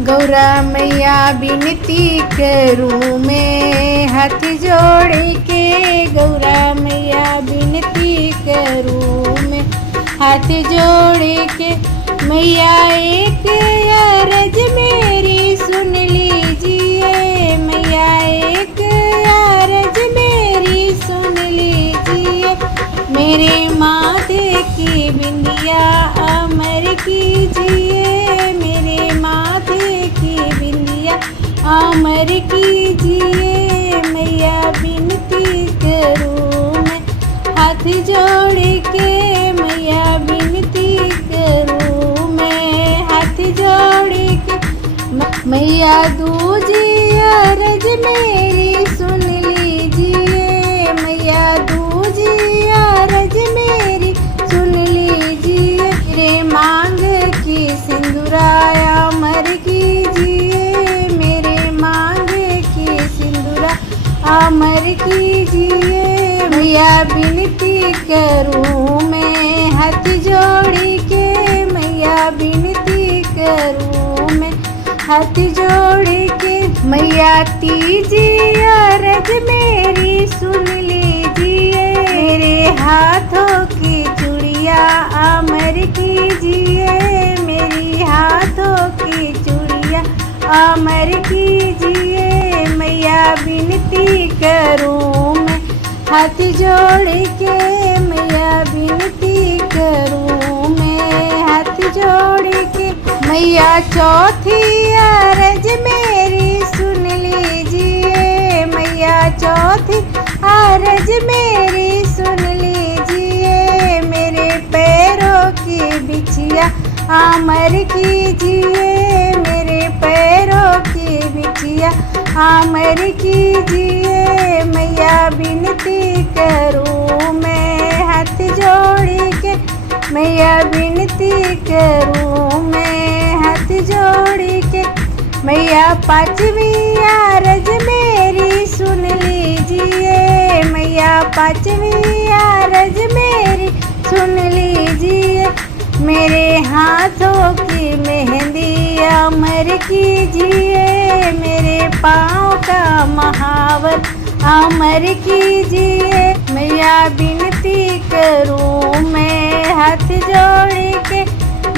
गौरा मैया बिनती करूँ मैं हाथ जोड़ के, गौरा मैया बिनती करूँ मैं हाथ जोड़ के। मैया एक अर्ज मेरी सुन लीजिए, मैया एक अर्ज मेरी सुन लीजिए। मेरे माथे की बिंदिया अमर कीजिए, मेरे माथे की बिंदिया अमर कीजिए। मैया बिनती करूँ मैं हाथ जोड़ के, मैया बिनती करूँ मैं हाथ जोड़ के। मैया दूजी अर्ज मेरी सुन लीजिए, मैया दूजी अर्ज मेरी सुन लीजिए। मेरे मांग की सिंदूराया अमर कीजिए, मेरे मांग की सिंदूरा अमर कीजिए। मैया बिनती करूँ मैं हाथ जोड़ के, मैया बिनती करूँ मैं हाथ जोड़ के। मैया तीजी अर्ज मेरी सुन लीजिए, मेरे हाथों की चूड़िया अमर कीजिए, मेरी हाथों की चूड़िया अमर कीजिए। मैया बिनती करूँ मैं हाथ जोड़ के, मैया बिनती करूँ मैं हाथ जोड़ के। मैया चौथी अर्ज मेरी सुन लीजिए, मैया चौथी अर्ज मेरी सुन लीजिए। मेरे पैरों की बिछिया अमर कीजिए, मेरे पैरों की बिछिया अमर कीजिए। मैया बिनती करूँ मैं हाथ जोड़ के, मैया बिनती करूँ मैं हाथ जोड़ के। मैया पांचवी अर्ज मेरी सुन लीजिए, मैया पांचवी अर्ज मेरी सुन लीजिए। मेरे हाथों की मेहंदी अमर कीजिए, मेरे पाँव का महावर अमर कीजिए। मैया बिनती करूँ मैं हाथ जोड़ के,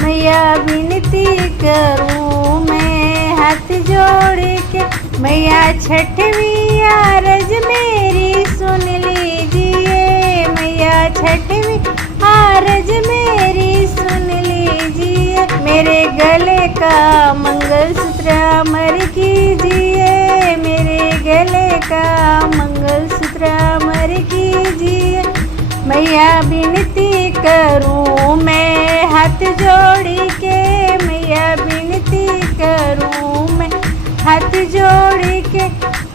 मैया बिनती करूँ मैं हाथ जोड़ के। मैया छठवीं अर्ज मेरी सुन लीजिए, मैया छठवीं अर्ज मेरी सुन लीजिए। मेरे गले का मंगलसूत्र अमर कीजिए, मेरे गले का मंगलसूत्र अमर कीजिए। मैया बिनती करूँ मैं हाथ जोड़ के, मैया बिनती करूँ मैं हाथ जोड़ के।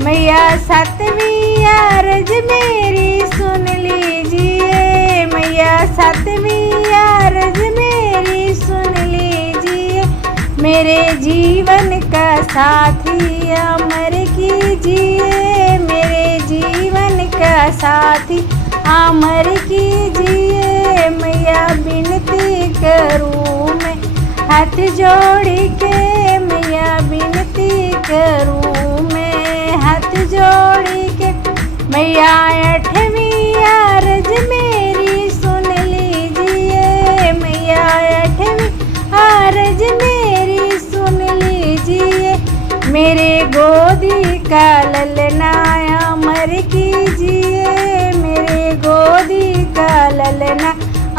मैया सातवीं अर्ज मेरी सुन लीजिए, मैया सातवीं अर्ज मेरी सुन लीजिए। मेरे जीवन का साथी अमर कीजिए, मेरे जीवन का साथी अमर कीजिए। मैया बिनती करूँ मैं हाथ जोड़ के, मैया बिनती करूँ मैं हाथ जोड़ के। मैया आठवीं अर्ज मेरी सुन लीजिए, मैया आठवीं अर्ज मेरी सुन लीजिए। मेरे गोदी का ललना अमर कीजिए, मेरे गोदी का ललना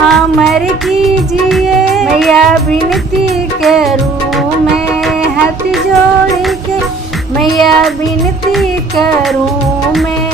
अमर कीजिए। मैया बिनती करूँ मैं हाथ जोड़ के, मैया बिनती करूँ मैं